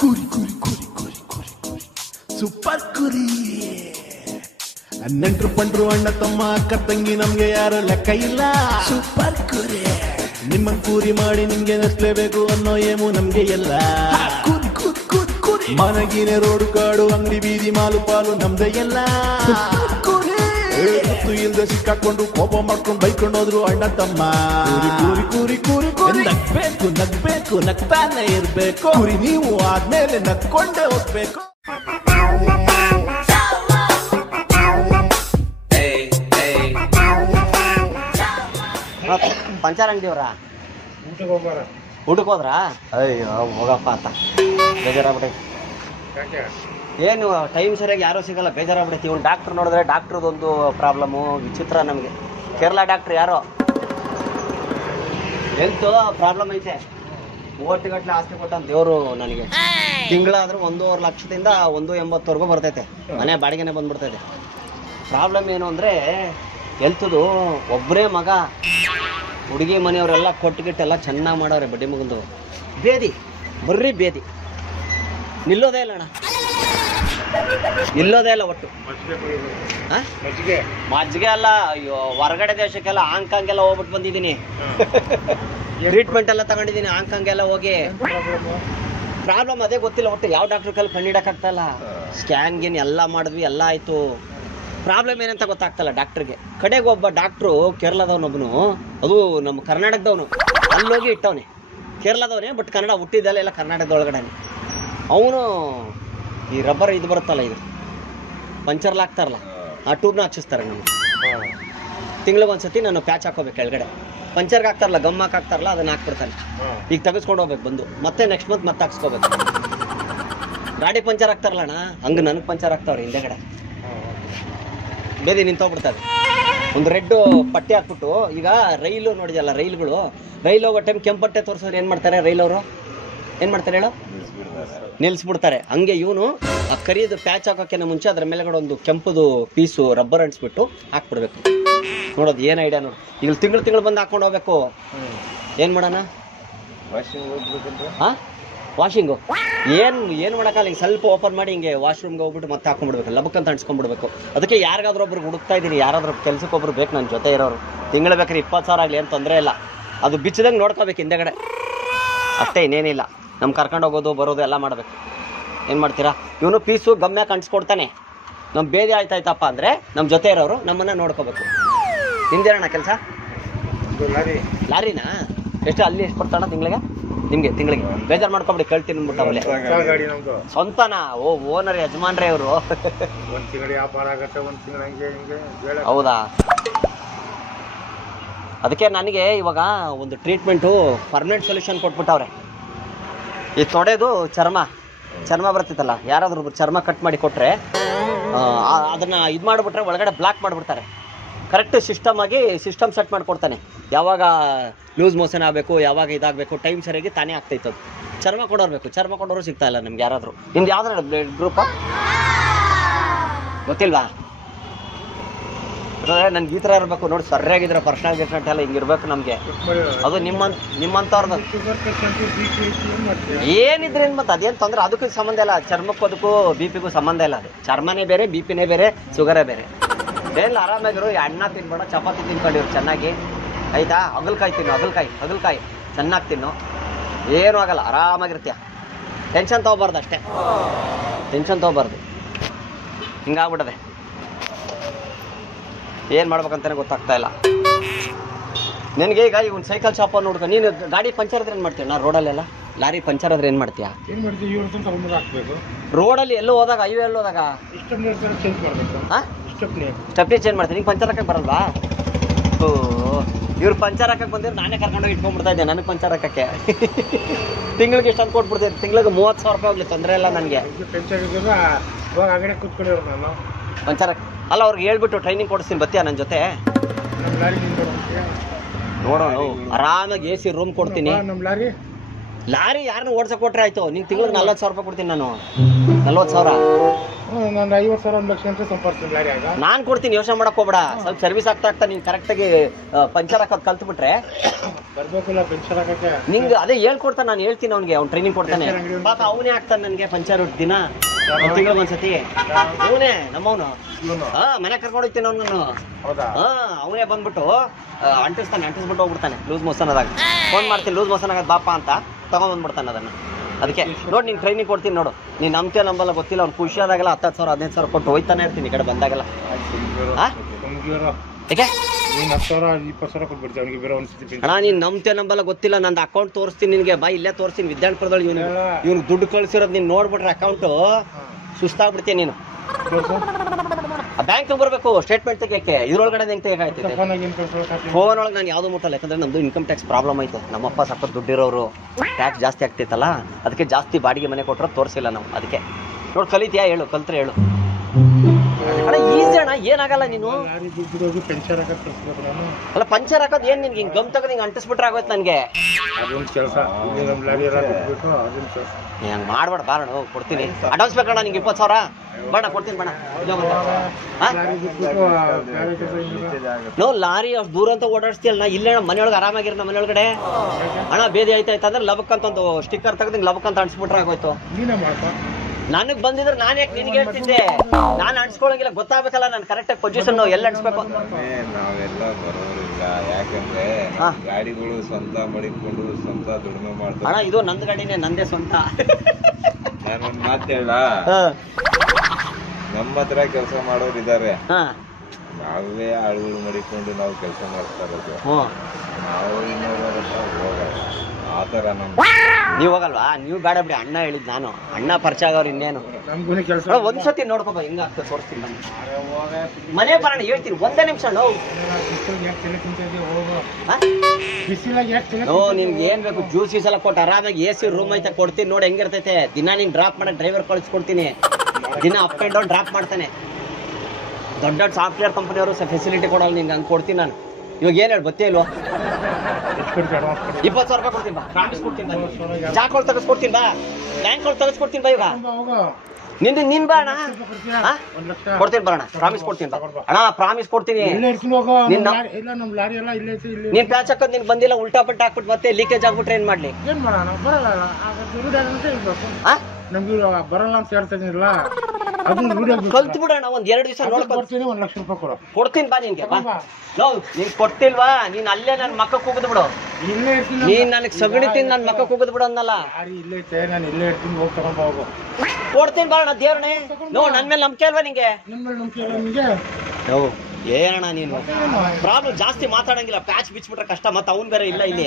ಕುರಿ ಕುರಿ ಕುರಿ ಕುರಿ ಕುರಿ ಕುರಿ ಸೂಪರ್ ಕುರಿ. ನೆಂಟ್ರು ಪಂಟ್ರು ಅಣ್ಣ ತಮ್ಮ ಅಕ್ಕ ತಂಗಿ ನಮ್ಗೆ ಯಾರು ಲೆಕ್ಕ ಇಲ್ಲ. ಸೂಪರ್ ಕುರಿ. ನಿಮ್ಮ ಕೂರಿ ಮಾಡಿ ನಿಮ್ಗೆ ನಸ್ಲೇಬೇಕು ಅನ್ನೋ ಏಮು ನಮ್ಗೆ ಎಲ್ಲ. ಕುರಿ ಕುರಿ ಕುರಿ ಕುರಿ. ಮನಗಿನ ರೋಡು ಕಾಡು ಅಂಗಡಿ ಬೀದಿ ಮಾಲು ಪಾಲು ನಮ್ದೆ ಎಲ್ಲ. ಗೊತ್ತು ಇಲ್ದೆ ಸಿಕ್ಕಾಕೊಂಡು ಕೋಪ ಮಾಡ್ಕೊಂಡು ಬೈಕೊಂಡು ಹೋದ್ರು ಅಣ್ಣ ತಮ್ಮ. ಕೂರಿ ಕೂರಿ ಕೂರಿ ಕೂರಿ ನಗ್ಬೇಕು ನಗ್ಬೇಕು ನಗ್ತಾನೆ ಇರ್ಬೇಕು. ಕುರಿ ನೀವು ಆದ್ಮೇಲೆ ನಗ್ಕೊಂಡೇ ಹೋಗ್ಬೇಕು. ಪಂಚರ್ ಅಂಗಡಿಯವ್ರ ಊಟಕ್ಕೆ ಹೋದ್ರಾ? ಅಯ್ಯೋ ಹೋಗಪ್ಪ ಅಂತ ಬೇಜಾರಾಗ್ಬಿಟ್ಟೈತಿ. ಏನು ಟೈಮ್ ಸರಿಯಾಗಿ ಯಾರೂ ಸಿಗಲ್ಲ, ಬೇಜಾರಾಗ್ಬಿಡೈತಿ. ಇವ್ನು ಡಾಕ್ಟ್ರ್ ನೋಡಿದ್ರೆ ಡಾಕ್ಟ್ರದೊಂದು ಪ್ರಾಬ್ಲಮ್ಮು ವಿಚಿತ್ರ ನಮಗೆ. ಕೇರಳ ಡಾಕ್ಟ್ರ್ ಯಾರೋ ಹೆಲ್ತ್ ಪ್ರಾಬ್ಲಮ್ ಐತೆ, 30 ಗಂಟೆ ಆಸ್ತಿ ಕೊಟ್ಟಂತ ದೇವರು ನನಗೆ. ತಿಂಗಳಾದ್ರೂ 1.5 ಲಕ್ಷದಿಂದ 1.80 ಬರ್ತೈತೆ, ಮನೆ ಬಾಡಿಗೆನೆ ಬಂದ್ಬಿಡ್ತೈತೆ. ಪ್ರಾಬ್ಲಮ್ ಏನು ಅಂದರೆ ಹೆಲ್ತ್ದು. ಒಬ್ಬರೇ ಮಗ, ಹುಡುಗಿ ಮನೆಯವರೆಲ್ಲ ಕೊಟ್ಟುಗಿಟ್ಟೆಲ್ಲ ಚೆನ್ನಾಗಿ ಮಾಡವ್ರೆ. ಬಡ್ಡಿ ಮಗಂದು ಬೇದಿ, ಬರ್ರಿ ಬೇದಿ, ನಿಲ್ಲೋದೇ ಇಲ್ಲ ಅಣ್ಣ, ನಿಲ್ಲೋದೇ ಇಲ್ಲ ಒಟ್ಟು. ಮಜ್ಜಿಗೆ ಅಲ್ಲ, ಅಯ್ಯೋ ಹೊರಗಡೆ ದೇಶಕ್ಕೆಲ್ಲ ಹಾಂಗ್ಕಾಂಗೆಲ್ಲ ಹೋಗ್ಬಿಟ್ಟು ಬಂದಿದ್ದೀನಿ. ಟ್ರೀಟ್ಮೆಂಟ್ ಎಲ್ಲ ತಗೊಂಡಿದ್ದೀನಿ ಹಾಂಗ್ಕಾಂಗೆಲ್ಲ ಹೋಗಿ. ಪ್ರಾಬ್ಲಮ್ ಅದೇ ಗೊತ್ತಿಲ್ಲ ಒಟ್ಟು, ಯಾವ ಡಾಕ್ಟ್ರ್ ಕೈಲಿ ಕಂಡಿಡಕ್ಕಾಗ್ತಾ ಇಲ್ಲ. ಸ್ಕ್ಯಾನ್ ಗೇನ್ ಎಲ್ಲ ಮಾಡಿದ್ವಿ, ಎಲ್ಲ ಆಯಿತು. ಪ್ರಾಬ್ಲಮ್ ಏನಂತ ಗೊತ್ತಾಗ್ತಲ್ಲ ಡಾಕ್ಟ್ರಿಗೆ. ಕಡೆಗೆ ಒಬ್ಬ ಡಾಕ್ಟ್ರು ಕೇರಳದವನೊಬ್ಬನು, ಅದು ನಮ್ಮ ಕರ್ನಾಟಕದವನು, ಅಲ್ಲೋಗಿ ಇಟ್ಟವನೆ. ಕೇರಳದವನೇ ಬಟ್ ಕನ್ನಡ ಹುಟ್ಟಿದ್ದಲ್ಲ, ಎಲ್ಲ ಕರ್ನಾಟಕದೊಳಗಡೆ. ಅವನು ಈ ರಬ್ಬರ್ ಇದು ಬರುತ್ತಲ್ಲ, ಇದು ಪಂಚರ್ಲ್ ಹಾಕ್ತಾರಲ್ಲ, ಆ ಟ್ಯೂಬ್ನ ಹಚ್ಚಿಸ್ತಾರೆ ನಮಗೆ. ತಿಂಗಳಿಗೊಂದ್ಸತಿ ನಾನು ಪ್ಯಾಚ್ ಹಾಕೋಬೇಕು ಕೆಳಗಡೆ. ಪಂಚರ್ಗೆ ಹಾಕ್ತಾರಲ್ಲ, ಗಮ್ ಹಾಕ್ತಾರಲ್ಲ, ಅದನ್ನ ಹಾಕ್ಬಿಡ್ತಾನೆ. ಈಗ ತೆಗೆಸ್ಕೊಂಡು ಹೋಗ್ಬೇಕು ಬಂದು, ಮತ್ತೆ ನೆಕ್ಸ್ಟ್ ಮಂತ್ ಮತ್ತೆ ಹಾಕ್ಸ್ಕೋಬೇಕು. ಗಾಡಿ ಪಂಚರ್ ಹಾಕ್ತಾರಲ್ಲ ಅಣ್ಣ, ಹಂಗೆ ನನಗೆ ಪಂಚರ್ ಹಾಕ್ತಾವ್ರಿ ಹಿಂದೆಗಡೆ. ಬೇದಿ ನಿಂತೋಗ್ಬಿಡ್ತಾರೆ. ಒಂದು ರೆಡ್ ಪಟ್ಟೆ ಹಾಕ್ಬಿಟ್ಟು, ಈಗ ರೈಲು ನೋಡಿದಲ್ಲ, ರೈಲ್ ಹೋಗೋ ಟೈಮ್ ಕೆಂಪಟ್ಟೆ ತೋರಿಸೋರು ಏನು ಮಾಡ್ತಾರೆ, ರೈಲವರು ಏನು ಮಾಡ್ತಾರೆ ಹೇಳೋ, ನಿಲ್ಲಿಸ್ಬಿಡ್ತಾರೆ. ಹಂಗೆ ಇವನು ಆ ಕರಿಯದು ಪ್ಯಾಚ್ ಹಾಕೋಕ್ಕಿಂತ ಮುಂಚೆ ಅದ್ರ ಮೇಲೆಗಡೆ ಒಂದು ಕೆಂಪುದು ಪೀಸು ರಬ್ಬರ್ ಅಂಟಿಸ್ಬಿಟ್ಟು ಹಾಕ್ಬಿಡ್ಬೇಕು. ನೋಡೋದು ಏನು ಐಡಿಯಾ ನೋಡಿ. ಈಗ ತಿಂಗಳು ಬಂದು ಹಾಕೊಂಡು ಹೋಗ್ಬೇಕು. ಏನು ಮಾಡೋಣ, ಹಾಂ ವಾಷಿಂಗು ಏನು ಮಾಡೋಕ್ಕಲ್ಲ. ಹಿಂಗೆ ಸ್ವಲ್ಪ ಓಪನ್ ಮಾಡಿ ಹಿಂಗೆ ವಾಶ್ರೂಮ್ಗೆ ಹೋಗ್ಬಿಟ್ಟು ಮತ್ತೆ ಹಾಕೊಂಡ್ಬಿಡ್ಬೇಕು, ಲಬಕ್ಕಂತ ಅನ್ಸ್ಕೊಂಡ್ಬಿಡ್ಬೇಕು. ಅದಕ್ಕೆ ಯಾರಿಗಾದ್ರೂ ಒಬ್ರಿಗೆ ಹುಡುಕ್ತಾ ಇದ್ದೀನಿ, ಯಾರಾದ್ರೂ ಕೆಲ್ಸಕ್ಕೊಬ್ರು ಬೇಕು ನನ್ನ ಜೊತೆ ಇರೋರು. ತಿಂಗಳು ಬೇಕಾದ್ರೆ 20,000 ಆಗಲಿ, ಏನು ತೊಂದರೆ ಇಲ್ಲ. ಅದು ಬಿಚ್ಚದಂಗೆ ನೋಡ್ಕೋಬೇಕು ಹಿಂದೆಗಡೆ, ಅಷ್ಟೇ, ಇನ್ನೇನಿಲ್ಲ. ನಮ್ಮ ಕರ್ಕೊಂಡು ಹೋಗೋದು ಬರೋದು ಎಲ್ಲ ಮಾಡಬೇಕು. ಏನು ಮಾಡ್ತೀರಾ? ಇವನು ಪೀಸು ಗಮ್ಯ ಕಾಣಿಸ್ಕೊಡ್ತಾನೆ. ನಮ್ಮ ಬೇದಿ ಆಯ್ತಾಯ್ತಪ್ಪ ಅಂದರೆ ನಮ್ಮ ಜೊತೆ ಇರೋರು ನಮ್ಮನ್ನು ನೋಡ್ಕೋಬೇಕು. ನಿಮ್ದೇನಣ್ಣ ಕೆಲಸ? ಲಾರಿನಾ? ಎಷ್ಟು ಅಲ್ಲಿ ಎಷ್ಟು ಕೊಡ್ತಾಣ ತಿಂಗಳಿಗೆ? ತಿಂಗಳಿಗೆ ಬೇಜಾರು ಮಾಡ್ಕೊಂಬಿಡಿ, ಕೇಳ್ತೀನಿ ಅಂದ್ಬಿಟ್ಟು ಅವಲೇ. ಸ್ವಂತನಾ? ಓನರ್ ಯಜಮಾನ್ರೇ ಅವರು? ಹೌದಾ? ಅದಕ್ಕೆ ನನಗೆ ಇವಾಗ ಒಂದು ಟ್ರೀಟ್ಮೆಂಟು ಪರ್ಮನೆಂಟ್ ಸೊಲ್ಯೂಷನ್ ಕೊಟ್ಬಿಟ್ಟವ್ರೆ. ಈ ತೊಡೆದು ಚರ್ಮ ಬರ್ತಿತ್ತಲ್ಲ, ಯಾರಾದ್ರೂ ಚರ್ಮ ಕಟ್ ಮಾಡಿ ಕೊಟ್ಟರೆ ಅದನ್ನು ಇದು ಮಾಡಿಬಿಟ್ರೆ ಒಳಗಡೆ ಬ್ಲಾಕ್ ಮಾಡಿಬಿಡ್ತಾರೆ. ಕರೆಕ್ಟ್ ಸಿಸ್ಟಮ್ ಸೆಟ್ ಮಾಡಿಕೊಡ್ತಾನೆ. ಯಾವಾಗ ಲೂಸ್ ಮೋಷನ್ ಆಗಬೇಕು, ಯಾವಾಗ ಇದಾಗಬೇಕು, ಟೈಮ್ ಸರಿಯಾಗಿ ತಾನೇ ಆಗ್ತೈತದು. ಚರ್ಮ ಕೊಡೋರು ಸಿಗ್ತಾ ಇಲ್ಲ ನಮ್ಗೆ ಯಾರಾದರೂ. ನಿಮ್ದು ಯಾವ್ದಾರ ಬ್ಲಡ್ ಗ್ರೂಪಾ ಗೊತ್ತಿಲ್ವಾ? ನನ್ಗೆ ಈ ಥರ ಇರಬೇಕು ನೋಡಿ, ಸರಿಯಾಗಿದ್ರೆ ಪರ್ಸನಲ್ ಎಲ್ಲ ಹಿಂಗಿರ್ಬೇಕು ನಮಗೆ. ಅದು ನಿಮ್ಮಂಥವ್ರದ್ದು ಏನಿದ್ರೆ ಮತ್ತೆ ಅದೇನು ತೊಂದರೆ, ಅದಕ್ಕೂ ಸಂಬಂಧ ಇಲ್ಲ. ಚರ್ಮಕ್ಕೂ ಅದಕ್ಕೂ BP ಗೂ ಸಂಬಂಧ ಇಲ್ಲ. ಅದು ಚರ್ಮನೇ ಬೇರೆ, BP ಬೇರೆ, ಶುಗರೇ ಬೇರೆ. ಏನಿಲ್ಲ, ಆರಾಮಾಗಿರು. ಅನ್ನ ತಿನ್ಬೇಡ, ಚಪಾತಿ ತಿನ್ಕೊಂಡಿರು ಚೆನ್ನಾಗಿ, ಆಯ್ತಾ? ಅಗಲ್ಕಾಯಿ ತಿನ್ನು, ಅಗಲ್ಕಾಯಿ ಚೆನ್ನಾಗಿ ತಿನ್ನು, ಏನೂ ಆಗಲ್ಲ, ಆರಾಮಾಗಿರ್ತೀಯ. ಟೆನ್ಷನ್ ತೊಗೋಬಾರ್ದು ಅಷ್ಟೇ, ಟೆನ್ಷನ್ ತೊಗೋಬಾರ್ದು. ಹಿಂಗಾಗ್ಬಿಟ್ಟದೆ, ಏನು ಮಾಡ್ಬೇಕಂತಾನೆ ಗೊತ್ತಾಗ್ತಾ ಇಲ್ಲ ನನಗೆ. ಈಗ ಒಂದು ಸೈಕಲ್ ಶಾಪ್ ನೋಡ್ಕೊ, ನೀನು ಗಾಡಿ ಪಂಚರ್ ಆದ್ರೆ ಏನು ಮಾಡ್ತೀಯ? ನಾ ರೋಡಲ್ಲೆಲ್ಲ ಲಾರಿ ಪಂಚರ್ ಆದ್ರೆ ಏನು ಮಾಡ್ತೀಯಾ? ರೋಡಲ್ಲಿ ಎಲ್ಲೋ ಹೋದಾಗ, ಹೈವೇ ಎಲ್ಲೋ ಹೋದಾಗ ಸ್ಟೆಪ್ನಿ ಚೇಂಜ್ ಮಾಡ್ತೀನಿ. ನಿಂಗೆ ಪಂಚರ್ ಹಾಕಕ್ಕೆ ಬರಲ್ವಾ? ಇವ್ರು ಪಂಚರ್ ಹಾಕಕ್ಕೆ ಬಂದಿರು, ನಾನೇ ಕರ್ಕೊಂಡೋಗಿ ಇಟ್ಕೊಂಡ್ಬಿಡ್ತಾ ಇದ್ದೆ. ನನಗೆ ಪಂಚರ್ ಹಾಕಕ್ಕೆ ತಿಂಗಳಿಗೆ ಎಷ್ಟು ಅಂತ ಕೊಟ್ಬಿಡ್ತೀನಿ, ತಿಂಗಳಿಗೆ 30,000 ರೂಪಾಯಿ ಹೋಗ್ಲಿ, ತೊಂದರೆ ಇಲ್ಲ ನನಗೆ. ಪಂಚರ್ ಅಲ್ಲ, ಅವ್ರಿಗೆ ಹೇಳ್ಬಿಟ್ಟು ಟ್ರೈನಿಂಗ್ ಕೊಡಿಸ್ತೀನಿ, ಬತ್ತೀಯಾ ನನ್ನ ಜೊತೆ? ನೋಡೋಣ, ಆರಾಮಾಗಿ AC ರೂಮ್ ಕೊಡ್ತೀನಿ. ಲಾರಿ ಯಾರನ್ನ ಓಡ್ಸಕ್ಕೆ ಕೊಟ್ರೆ ಆಯ್ತು. ನಿಂಗೆ ತಿಂಗಳಿಗೆ 40,000 ರೂಪಾಯಿ ಕೊಡ್ತೀನಿ ನಾನು. 40,000 ನಾನು 50,000 1 ಲಕ್ಷ ಅಂತ ಸಂಪಾದಿಸ್ತೀನಿ ಲಾರಿ ಆಗ. ನಾನ್ ಕೊಡ್ತೀನಿ, ಯೋಚನೆ ಮಾಡಕ್ ಹೋಗ್ಬೇಡ. ಸ್ವಲ್ಪ ಸರ್ವಿಸ್ ಆಗ್ತಾ ನೀನ್ ಕರೆಕ್ಟಾಗಿ ಪಂಚರ್ ಹಾಕೋದ್ ಕಲ್ತು ಬಿಟ್ರೆ ಬರ್ಬೇಕಲ್ಲ ಪೆನ್ಷನ್ ಹಾಕಕ್ಕೆ. ನಿಂಗೆ ಅದೇ ಹೇಳ್ಕೊಡ್ತಾನೆ, ನಾನು ಹೇಳ್ತೀನಿ ಅವ್ನಿಗೆ, ಅವ್ನು ಟ್ರೈನಿಂಗ್ ಕೊಡ್ತಾನೆ. ಪಾಪ ಅವನೇ ಆಗ್ತಾನೆ ನನಗೆ ಪಂಚರ್ ದಿನ ತಿಂಗಳಿಗೆ ಒಂದ್ಸತಿ. ಅವನೇ ನಮ್ಮವನು ಮನೆ ಕರ್ಕೊಂಡು ಹೋಗ್ತೀನಿ ಅವ್ನು. ಅವನೇ ಬಂದ್ಬಿಟ್ಟು ಅಂಟಿಸ್ಬಿಟ್ಟು ಹೋಗ್ಬಿಡ್ತಾನೆ ಲೂಸ್ ಮೋಷನ್ ಆದಾಗ. ಫೋನ್ ಮಾಡ್ತೀನಿ ಲೂಸ್ ಮೋಷನ್ ಆಗೋದು ಬಾಪ ಅಂತ, ತಗೊಂಡ್ಬಂದ್ಬಿಡ್ತಾನೆ ಅದನ್ನ. ಅದಕ್ಕೆ ನೋಡಿ ನೀನು ಟ್ರೈನಿಂಗ್ ಕೊಡ್ತೀನಿ ನೋಡು. ನೀನು ನಂಬಿಕೆ ನಂಬಲ್ಲ ಗೊತ್ತಿಲ್ಲ, ಅವ್ನು ಖುಷಿ ಆದಾಗೆಲ್ಲ 10,000 15,000 ಕೊಟ್ಟು ಹೋಯ್ತಾನೆ ಇರ್ತೀನಿ ಈ ಕಡೆ ಬಂದಾಗೆಲ್ಲ. ಏಕೆ ನೀನು 10,000 20,000 ಕೊಟ್ಬಿಡ್ತೀವಿ ಅವ್ನಿಗೆ ಬೇರೆ ಒಂದ್ಸತಿ. ಅಣ್ಣ ನೀನು ನಂಬಿಕೆ ನಂಬಲ್ಲ ಗೊತ್ತಿಲ್ಲ, ನಂದು ಅಕೌಂಟ್ ತೋರಿಸ್ತೀನಿ ನಿನಗೆ. ಬಾ ಇಲ್ಲೇ ತೋರಿಸ್ತೀನಿ ವಿದ್ಯಾರ್ಥಿಪುರದಲ್ಲಿ. ಇವ್ನು ದುಡ್ಡು ಕಳ್ಸಿರೋದು ನೀನು ನೋಡ್ಬಿಟ್ರೆ ಅಕೌಂಟು ಸುಸ್ತಾಗ್ಬಿಡ್ತೀಯ ನೀನು. ಬ್ಯಾಂಕ್ ಬರ್ಬೇಕು ಸ್ಟೇಟ್ಮೆಂಟ್ ತೆಗಿಯಕ್ಕೆ, ಇದ್ರೊಳಗಡೆ ಹೆಂಗೆ ತೆಗಿಯಾಕೈತೆ? ಫೋನ್ ಒಳಗೆ ನಾನು ಯಾವ್ದು ಮುಟ್ಟಲ್ಲ, ಯಾಕಂದ್ರೆ ನಮ್ದು ಇನ್ಕಮ್ ಟ್ಯಾಕ್ಸ್ ಪ್ರಾಬ್ಲಮ್ ಐತೆ. ನಮ್ಮಪ್ಪ ಸಖತ್ ದುಡ್ಡಿರೋರು, ಟ್ಯಾಕ್ಸ್ ಜಾಸ್ತಿ ಆಗ್ತೈತಲ್ಲ, ಅದಕ್ಕೆ ಜಾಸ್ತಿ ಬಾಡಿಗೆ ಮನೆ ಕೊಟ್ಟರೆ ತೋರಿಸಿಲ್ಲ ನಾವು. ಅದಕ್ಕೆ ನೋಡಿ ಕಲಿತೀಯಾ? ಹೇಳು, ಕಲ್ತ್ರೆ ಹೇಳು. ಅಣ್ಣ ಈಸಿ ಅಣ್ಣ, ಏನಾಗಲ್ಲ. ನೀನು ಅಲ್ಲ ಪಂಚರ್ ಹಾಕೋದು ಏನ್ ನಿನ್ಗೆ ಹಿಂಗೆ ಗಮ್ ತಗೋದು ಹಿಂಗೆ ಅಂಟಿಸ್ಬಿಟ್ರೆ ಆಗೋಯ್ತು ನನಗೆ. ಹಂಗೆ ಮಾಡ್ಬೇಡ, ಬಾರಣ ಕೊಡ್ತೀನಿ. ಅಡ್ವಾನ್ಸ್ ಬೇಕಣ್ಣ ನಿಂಗೆ 20,000 ಬೇಡ, ಕೊಡ್ತೀನಿ ಬೇಡ. ನೋ ಲಾರಿ ಅಷ್ಟು ದೂರ ಅಂತ ಓಡಾಡಿಸ್ತೀಯಲ್ಲ, ಇಲ್ಲೇ ಮನೆಯೊಳಗೆ ಆರಾಮಾಗಿರ. ನಮ್ಮ ಮನೆಯೊಳಗಡೆ ಅಣ್ಣ ಬೇದಿ ಆಯ್ತಾಯ್ತು ಅಂದ್ರೆ ಲಬಕ್ ಅಂತ ಒಂದು ಸ್ಟಿಕ್ಕರ್ ತೆಗೆದು ಲಬಕ್ ಅಂತ ಅಂಟಿಸ್ಬಿಟ್ರೆ ಆಗೋಯ್ತು. ನನಗ್ ಬಂದಿದ್ರೆ ನಾನು ಯಾಕೆ ನಿನ್ಗೆ ಹೇಳ್ತಿದ್ದೆ? ನಾನು ಅನ್ಸ್ಕೊಳಂಗಿಲ್ಲ, ಗೊತ್ತಾಗಬೇಕಲ್ಲ ನಾನು ಕರೆಕ್ಟಾಗಿ ಪೊಸಿಷನ್ ಎಲ್ಲ ಅನ್ಸ್ಬೇಕು. ನಾವೆಲ್ಲ ಬರೋರಿಲ್ಲ, ಯಾಕಂದ್ರೆ ಗಾಡಿಗಳು ಸ್ವಂತ ಮಾಡಿಕೊಂಡು ಸ್ವಂತ ದುಡಿಮೆ ಮಾಡ್ತಾರೆ. ಅಣ್ಣ ಇದು ನಂದ್ ಗಾಡಿನೇ, ನಂದೇ ಸ್ವಂತ. ನಾನೊಂದ್ ಮಾತು ಹೇಳ, ನಮ್ಮ ಹತ್ರ ಕೆಲಸ ಮಾಡೋರು ಇದಾರೆ, ನಾವೇ ಆಳುಗಳು ಮಾಡಿಕೊಂಡು ನಾವು ಕೆಲಸ ಮಾಡ್ತಾ ಇರೋದು. ನಾವು ಇನ್ನೊಬ್ಬರ ಹತ್ರ ಹೋಗಲ್ಲ, ಆತರ ನಮ್ಗೆ. ನೀವ್ ಹೋಗಲ್ವಾ? ನೀವು ಬೇಡ ಬಿಡಿ, ಅಣ್ಣ ಹೇಳಿದ್ ನಾನು. ಅಣ್ಣ ಪರಿಚಯ ಆಗವ್ರು ಇನ್ನೇನು. ಒಂದ್ಸತಿ ನೋಡ್ಕೊಬ ಹೆಂಗ ಆಗ್ತದೆ ತೋರಿಸ್ತೀನಿ ಬನ್ನಿ. ಮನೆ ಬರೋಣ ಹೇಳ್ತೀನಿ, ಒಂದೇ ನಿಮಿಷ. ನಿಮ್ಗೆ ಏನ್ ಬೇಕು ಜ್ಯೂಸ್ ಗೀಸ್ ಎಲ್ಲ ಕೊಟ್ಟು ಆರಾಮಾಗಿ AC ರೂಮ್ ಐತೆ ಕೊಡ್ತೀನಿ ನೋಡಿ, ಹೆಂಗಿರ್ತೈತೆ. ದಿನ ನೀನ್ ಡ್ರಾಪ್ ಮಾಡಕ್ ಡ್ರೈವರ್ ಕಳಿಸ್ಕೊಡ್ತೀನಿ, ದಿನ ಅಪ್ ಅಂಡ್ ಡೌನ್ ಡ್ರಾಪ್ ಮಾಡ್ತಾನೆ. ದೊಡ್ಡ ದೊಡ್ಡ ಸಾಫ್ಟ್ವೇರ್ ಕಂಪನಿಯವರು ಫೆಸಿಲಿಟಿ ಕೊಡಲ್ಲ ನಿಂಗೆ, ಹಂಗೆ ಕೊಡ್ತೀನಿ ನಾನು. ಇವಾಗ ಏನ್ ಹೇಳಿ ಬತ್ತೇ ಇಲ್ವಾ? 20,000 ರೂಪಾಯಿ ಕೊಡ್ತೀನಿ ಬಾ, ಪ್ರಾಮಿಸ್ ಕೊಡ್ತೀನಿ ಬಾ. ಜಾಕೊಳ್ ತೆಗೆಸ್ಕೊಡ್ತೀನಿ ಬಾ, ಬ್ಯಾಂಕ್ ಒಳಗೆ ತೆಗೆಸ್ಕೊಡ್ತೀನಿ ಬಾ. ಇವಾಗ ನಿನ್ ಬಾ ಅಣ್ಣ, ಕೊಡ್ತೀನಿ ಬರೋಣ, ಪ್ರಾಮಿಸ್ ಕೊಡ್ತೀನಿ ಬಾ ಅಣ್ಣ, ಪ್ರಾಮಿಸ್ ಕೊಡ್ತೀನಿ. ನೀನ್ ಪ್ಯಾಚ್ ಹಾಕೋದ್ ನಿನ್ ಬಂದಿಲ್ಲ, ಉಲ್ಟಾ ಪಲ್ಟಾ ಹಾಕ್ಬಿಟ್ಟು ಮತ್ತೆ ಲೀಕೇಜ್ ಆಗ್ಬಿಟ್ರೆ ಏನ್ ಮಾಡ್ಲಿ? ಬರಲ್ಲ ಅಂತ ಹೇಳ್ತಾ ಇದೀನಿಲ್ಲ, ಕಲ್ತು ಬಿಡೋಣ. ಒಂದ್ 2 ದಿವಸ ನೋಡ್ಕೊಡ್ತೀನಿ, 1 ಲಕ್ಷ ರೂಪಾಯಿ ಕೊಡು. ಕೊಡ್ತೀನಿ ಬಾ ನಿನ್ಗೆ. ನೀನ್ ಕೊಟ್ಟಿಲ್ವಾ? ನೀನ್ ಅಲ್ಲೇ ನನ್ ಮಕ್ಕ ಕೂಗದ್ ಬಿಡು. ನೀನ್ ನನಗ್ ಸಗಣಿ ತಿಂದು ನನ್ ಮಕ್ಕ ಕೂಗದ್ ಬಿಡು ಅನ್ನಲ್ಲ. ನಾನು ಇಲ್ಲೇ ಇರ್ತೀನಿ, ಹೋಗಿ ತಗೊಂಡ್ ಹೋಗು. ಕೊಡ್ತೀನಿ ಬಾಣ ದೇವ್ರನೇ. ನನ್ ಮೇಲೆ ನಂಬಿಕೆ ಅಲ್ವಾ ನಿಂಗೆ? ಏನಣ್ಣ ನೀನು ಪ್ರಾಬ್ಲಮ್ ಜಾಸ್ತಿ ಮಾತಾಡಂಗಿಲ್ಲ, ಪ್ಯಾಚ್ ಬಿಚ್ಬಿಟ್ರೆ ಕಷ್ಟ. ಮತ್ತೆ ಅವ್ನ್ ಬೇರೆ ಇಲ್ಲ ಇಲ್ಲಿ.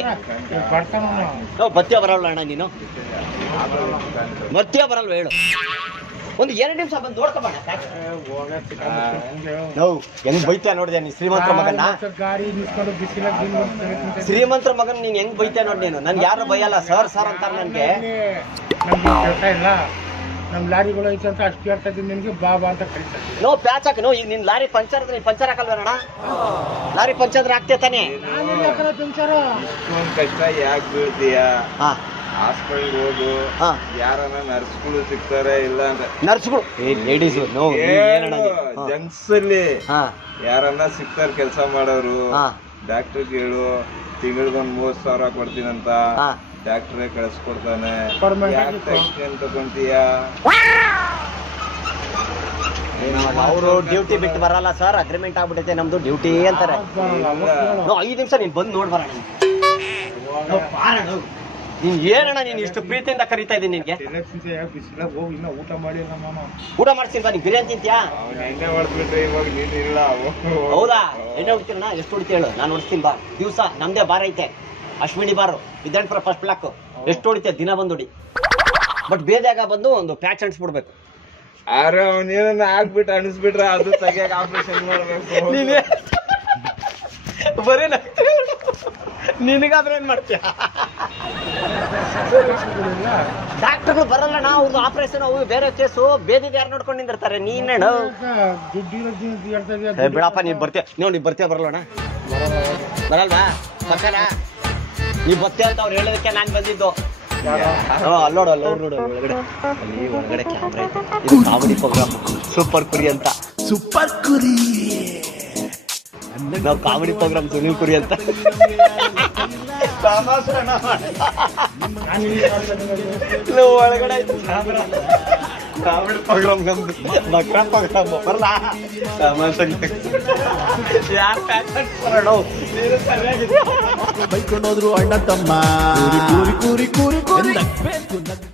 ಬತ್ತಿಯ ಬರಲ್ಲ ಅಣ್ಣ ನೀನು, ಬತ್ತಿಯ ಬರಲ್ವ ಹೇಳು? ಒಂದು 2 ನಿಮಿಷ ಬಂದು ನೋಡ್ಕೊಬೋಣ. ಹೆಂಗ್ ಬೈತ್ಯಾ ನೋಡಿದೆ ನೀನ್ ಶ್ರೀಮಂತರ ಮಗನ? ಶ್ರೀಮಂತರ ಮಗನ್ ನೀನ್ ಹೆಂಗ್ ಬೈತ್ಯಾ ನೋಡಿ ನೀನು. ನನ್ಗೆ ಯಾರು ಬೈಯಲ್ಲ, ಸರ್ ಸರ್ ಅಂತಾರೆ ನನ್ಗೆ. ನಮ್ ಲಾರಿಗಳು ಐತೆ ಅಂತ ಅಷ್ಟು ಕೇಳ್ತಾ ಇದ್ದೀನಿ, ನಿನ್ಗೆ ಬಾಬಾ ಅಂತ ಕರೀತಾರೆ. ನೋ ಪ್ಯಾಚ್ ಹಾಕ. ಈಗ ನಿನ್ ಲಾರಿ ಪಂಚರ್ ನೀನ್ ಪಂಚರ್ ಹಾಕಲ್ವೇನಣ್ಣ? ಲಾರಿ ಪಂಚರ್ ಆಗ್ತೇ ತಾನೆ? ಕಷ್ಟ ಯಾಕೆ ಬೀಳ್ತೀಯ? ಹಾಸ್ಪಿಟಲ್ ಹೋಗು, ಯಾರನ್ನ ನರ್ಸ್ಗಳು ಸಿಗ್ತಾರೆ ಇಲ್ಲ ಅಂತ. ನರ್ಸ್ಗಳು ಲೇಡೀಸ್ ಜಂಕ್ಸ್ ಅಲ್ಲಿ ಯಾರನ್ನ ಸಿಗ್ತಾರ ಕೆಲಸ ಮಾಡೋರು, ಡಾಕ್ಟರ್ ಹೇಳು ತಿಂಗಳಿಗೊಂದ್ 30,000 ಕೊಡ್ತೀನಂತ ಡಾಕ್ಟ್ರೇ ಕಳಿಸ್ಕೊಡ್ತಾನೆ. ಯಾಕೆ ತಗೊಂತೀಯ? ಅವರು ಡ್ಯೂಟಿ ಬಿಟ್ಟು ಬರಲ್ಲ ಸರ್, ಅಗ್ರಿಮೆಂಟ್ ಆಗ್ಬಿಟ್ಟೈತೆ ನಮ್ದು ಡ್ಯೂಟಿ ಅಂತಾರೆ. 5 ನಿಮಿಷ ನೀನ್ ಬಂದು ನೋಡ್ ಬರೋಣ. ನೀನ್ ಏನಣ್ಣ ನೀನ್ ಇಷ್ಟು ಪ್ರೀತಿಯಿಂದ ಕರೀತಾ ಇದ್ದೀನಿ ನಿನ್ಗೆ? ಊಟ ಮಾಡ್ತೀನಿ ಬಾ. ನೀನ್ ಬಿರಿಯಾನಿ ತಿಂತ್ಯಾ? ಹೌದಾ? ಎಣ್ಣೆ ಹೊಡಿತೀರಣ್ಣ? ಎಷ್ಟು ಹೊಡಿತೀಯ ಹೇಳು, ನಾನು ಹೊಡಿಸ್ತೀನಿ ಬಾ. ದಿವಸ ನಮ್ದೇ ಬಾರ್ ಐತೆ, ಅಶ್ವಿನಿ ಬಾರು, ವಿದ್ಯಾರ್ಥಿಪುರ ಫಸ್ಟ್ ಬ್ಲಾಕ್. ಎಷ್ಟು ಹೊಡಿತೀಯ? ದಿನ ಬಂದು ಹೊಡಿ. ಬಟ್ ಬೇದಾಗ ಬಂದು ಒಂದು ಪ್ಯಾಚ್ ಅಂಟಿಸ್ಬಿಡ್ಬೇಕು. ಅವನೇನ ಹಾಕ್ಬಿಟ್ಟು ಅನಿಸ್ಬಿಟ್ರೆ ಅದು ತೆಗಿಯಕ್ಕೆ ಆಪರೇಷನ್ ಮಾಡ್ಬೇಕು. ನೀನೇ ಬರೀ ನಿನಗಾದ್ರೆ ಏನ್ ಮಾಡ್ತೀಯ? ಡಾಕ್ಟರ್ಗಳು ಬರಲ್ಲ, ಅವ್ರದ್ದು ಆಪರೇಷನ್, ಅವು ಬೇರೆ ಕೇಸು. ಬೇದಿದ್ ಯಾರು ನೋಡ್ಕೊಂಡು ನಿಂದಿರ್ತಾರೆ? ನೀನೇನು ಬಿಡಪ್ಪ. ನೀವ್ ಬರ್ತೀಯ ನೀವ್ ಬರ್ತೀಯ ಬರಲ್ಲೋಣ? ಬರಲ್ವಾ? ಪಕ್ಕನಾ? ನೀವ್ ಬರ್ತೀಯ ಅಂತ ಅವ್ರು ಹೇಳೋದಕ್ಕೆ ನಾನ್ ಬಂದಿದ್ದು. ಅಲ್ಲೋಡು ಒಳಗಡೆ ಅಲ್ಲಿ ಒಳಗಡೆ ಕ್ಯಾಮ್ರಾ ಐತೆ ಇದು ಕಾಮಿಡಿ ಪ್ರೋಗ್ರಾಮ್ ಸೂಪರ್ ಕುರಿ ಅಂತ ಸೂಪರ್ ಕುರಿ ನಾವು ಕಾಮಿಡಿ ಪ್ರೋಗ್ರಾಮ್ ಸುನೀಲ್ ಕುರಿ ಅಂತ ಒಳಗಡೆ ಆಯ್ತು ಕಾಮಿಡಿ ಪ್ರೋಗ್ರಾಮ್ ನಮ್ದು ನಕ್ರ ಪ್ರೋಗ್ರಾಮ್ ಬರಲ್ಲ ಬೈಕೊಂಡೋದ್ರು ಅಣ್ಣ ತಮ್ಮ ಕೂರಿ ಕೂರಿ ಕೂರಿ ಕೂರಿ ಕೂರಿ ನಗ್ಬೇಕು